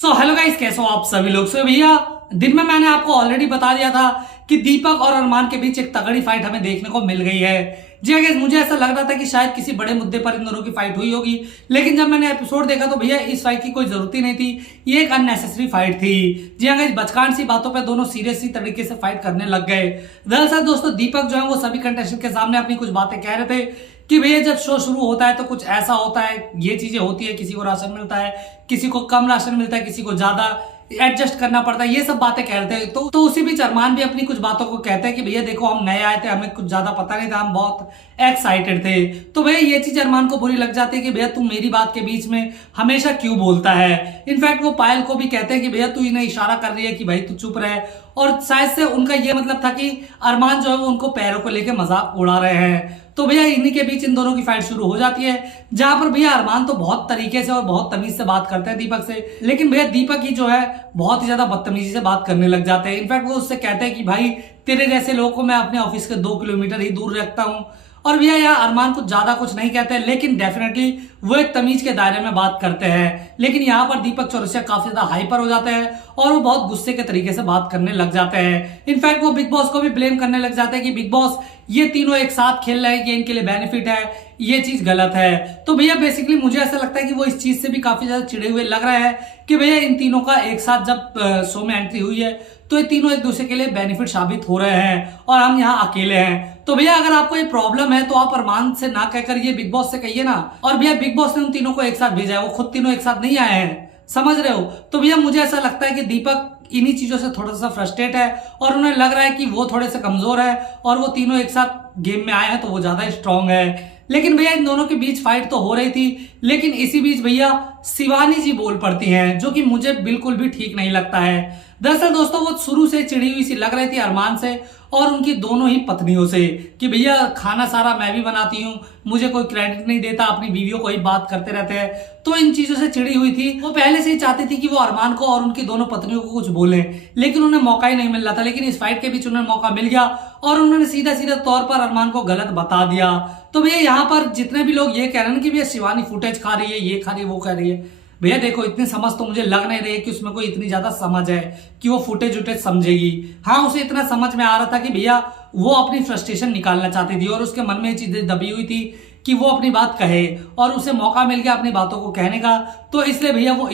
Hello guys, कैसे हो आप सभी लोग। भैया दिन में मैंने आपको ऑलरेडी बता दिया था कि दीपक और अरमान के बीच एक तगड़ी फाइट हमें देखने को मिल गई है। जी गाइस, मुझे ऐसा लग रहा था कि शायद किसी बड़े मुद्दे पर इन दोनों की फाइट हुई होगी, लेकिन जब मैंने एपिसोड देखा तो भैया इस फाइट की कोई जरूरत ही नहीं थी। ये एक अननेसेसरी फाइट थी। जी हाँ गाइस, बचकान सी बातों पर दोनों सीरियस सी तरीके से फाइट करने लग गए। दरअसल दोस्तों, दीपक जो है वो सभी कंटेस्टेंट के सामने अपनी कुछ बातें कह रहे थे कि भैया जब शो शुरू होता है तो कुछ ऐसा होता है, ये चीजें होती है, किसी को राशन मिलता है, किसी को कम राशन मिलता है, किसी को ज्यादा एडजस्ट करना पड़ता है, ये सब बातें कहते हैं। तो उसी बीच अरमान भी अपनी कुछ बातों को कहते हैं कि भैया देखो, हम नए आए थे, हमें कुछ ज्यादा पता नहीं था, हम बहुत एक्साइटेड थे। तो भैया ये चीज अरमान को बुरी लग जाती है कि भैया तुम मेरी बात के बीच में हमेशा क्यों बोलता है। इनफैक्ट वो पायल को भी कहते हैं कि भैया तू इन्हें इशारा कर रही है कि भाई तू चुप रहे, और शायद से उनका ये मतलब था कि अरमान जो है वो उनको पैरों को लेकर मजाक उड़ा रहे हैं। तो भैया इन्हीं के बीच इन दोनों की फाइट शुरू हो जाती है, जहां पर भैया अरमान तो बहुत तरीके से और बहुत तमीज से बात करते हैं दीपक से, लेकिन भैया दीपक ही जो है बहुत ही ज्यादा बदतमीजी से बात करने लग जाते हैं। इनफैक्ट वो उससे कहते हैं कि भाई तेरे जैसे लोगों को मैं अपने ऑफिस के 2 किलोमीटर ही दूर रखता हूं। और भैया यार अरमान कुछ ज्यादा कुछ नहीं कहते हैं, लेकिन डेफिनेटली वो एक तमीज के दायरे में बात करते हैं। लेकिन यहाँ पर दीपक चौरसिया काफी ज्यादा हाइपर हो जाते हैं और वो बहुत गुस्से के तरीके से बात करने लग जाते हैं। इनफैक्ट वो बिग बॉस को भी ब्लेम करने लग जाते हैं कि बिग बॉस ये तीनों एक साथ खेल रहे हैं, ये इनके लिए बेनिफिट है, ये चीज गलत है। तो भैया बेसिकली मुझे ऐसा लगता है कि वो इस चीज से भी काफी ज्यादा चिड़े हुए लग रहे हैं कि भैया इन तीनों का एक साथ जब शो में एंट्री हुई है तो ये तीनों एक दूसरे के लिए बेनिफिट साबित हो रहे हैं और हम यहाँ अकेले हैं। तो भैया अगर आपको ये प्रॉब्लम है तो आप अरमान से ना कहकर ये बिग बॉस से कहिए ना। और भैया बिग बॉस ने उन तीनों को एक साथ भेजा है, वो खुद तीनों एक साथ नहीं आए हैं, समझ रहे हो। तो भैया मुझे ऐसा लगता है कि दीपक इन्हीं चीजों से थोड़ा सा फ्रस्ट्रेट है और उन्हें लग रहा है कि वो थोड़े से कमजोर है और वो तीनों एक साथ गेम में आए हैं तो वो ज्यादा स्ट्रांग है। लेकिन भैया इन दोनों के बीच फाइट तो हो रही थी, लेकिन इसी बीच भैया शिवानी जी बोल पड़ती हैं, जो कि मुझे बिल्कुल भी ठीक नहीं लगता है। दरअसल दोस्तों वो शुरू से चिड़ी हुई सी लग रही थी अरमान से और उनकी दोनों ही पत्नियों से कि भैया खाना सारा मैं भी बनाती हूँ, मुझे कोई क्रेडिट नहीं देता, अपनी बीवियों को ही बात करते रहते हैं। तो इन चीजों से चिड़ी हुई थी। वो पहले से ही चाहती थी कि वो अरमान को और उनकी दोनों पत्नियों को कुछ बोले, लेकिन उन्हें मौका ही नहीं मिल रहा था। लेकिन इस फाइट के बीच उन्हें मौका मिल गया और उन्होंने सीधा सीधा तौर पर अरमान को गलत बता दिया। तो भैया यहाँ पर जितने भी लोग ये कह रहे हैं कि भैया शिवानी फुटेज खा रही है, ये खा रही है, वो खा रही है, भैया देखो इतनी समझ तो मुझे लग नहीं रही है कि उसमें कोई इतनी ज्यादा समझ है कि वो फुटेज उटेज समझेगी। हाँ, उसे इतना समझ में आ रहा था कि भैया वो अपनी फ्रस्ट्रेशन निकालना चाहती थी और उसके मन में ये चीजें दबी हुई थी कि वो अपनी बात कहे और उसे मौका मिल गया अपनी बातों को कहने का। तो इसलिए भैया वो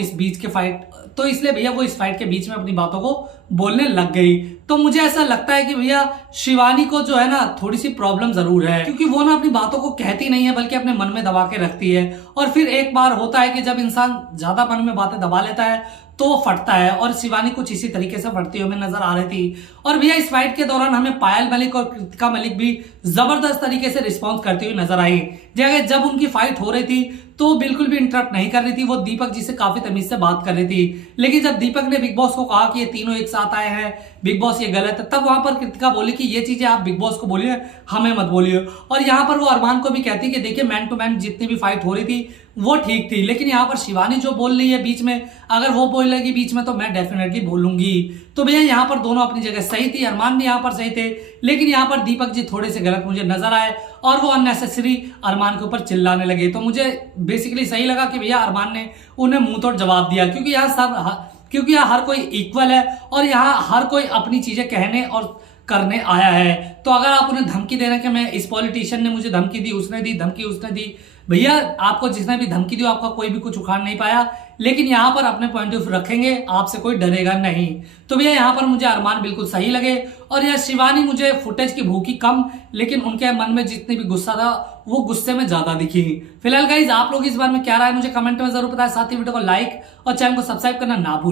इस फाइट के बीच में अपनी बातों को बोलने लग गई। तो मुझे ऐसा लगता है कि भैया शिवानी को जो है ना थोड़ी सी प्रॉब्लम जरूर है, क्योंकि वो ना अपनी बातों को कहती नहीं है बल्कि अपने मन में दबा के रखती है। और फिर एक बार होता है कि जब इंसान ज्यादा मन में बातें दबा लेता है तो वो फटता है, और शिवानी कुछ इसी तरीके से फटती हुई नजर आ रही थी। और भैया इस फाइट के दौरान हमें पायल मलिक और कृतिका मलिक भी जबरदस्त तरीके से रिस्पॉन्स करती हुई नजर आई। जब उनकी फाइट हो रही थी तो बिल्कुल भी इंटरप्ट नहीं कर रही थी, वो दीपक जी से काफी तमीज से बात कर रही थी। लेकिन जब दीपक ने बिग बॉस को कहा कि ये तीनों एक साथ आए हैं, बिग बॉस ये गलत है, तब वहां पर कृतिका बोली कि ये चीजें आप बिग बॉस को बोलिए, हमें मत बोलिए। और यहाँ पर वो अरमान को भी कहती कि देखिए मैन टू मैन जितनी भी फाइट हो रही थी वो ठीक थी, लेकिन यहाँ पर शिवानी जो बोल रही है बीच में, अगर वो बोल लेगी बीच में तो मैं डेफिनेटली बोलूंगी। तो भैया यहाँ पर दोनों अपनी जगह सही थी, अरमान भी यहाँ पर सही थे, लेकिन यहाँ पर दीपक जी थोड़े से गलत मुझे नजर आए और वो अननेसेसरी अरमान के ऊपर चिल्लाने लगे। तो मुझे बेसिकली सही लगा कि भैया अरमान ने उन्हें मुंह तोड़ जवाब दिया, क्योंकि यहाँ हर कोई इक्वल है और यहाँ हर कोई अपनी चीजें कहने और करने आया है। तो अगर आप उन्हें धमकी दे रहे हैं कि मैं इस पॉलिटिशियन ने मुझे धमकी दी, उसने दी धमकी, उसने दी, भैया आपको जिसने भी धमकी दी आपका कोई भी कुछ उखाड़ नहीं पाया, लेकिन यहाँ पर अपने पॉइंट ऑफ व्यू रखेंगे, आपसे कोई डरेगा नहीं। तो भैया यहाँ पर मुझे अरमान बिल्कुल सही लगे और यह शिवानी मुझे फुटेज की भूखी कम, लेकिन उनके मन में जितनी भी गुस्सा था वो गुस्से में ज्यादा दिखी। फिलहाल गाइज आप लोग इस बारे में क्या राय है मुझे कमेंट में जरूर बताएं, साथ ही वीडियो को लाइक और चैनल को सब्सक्राइब करना ना भूलें।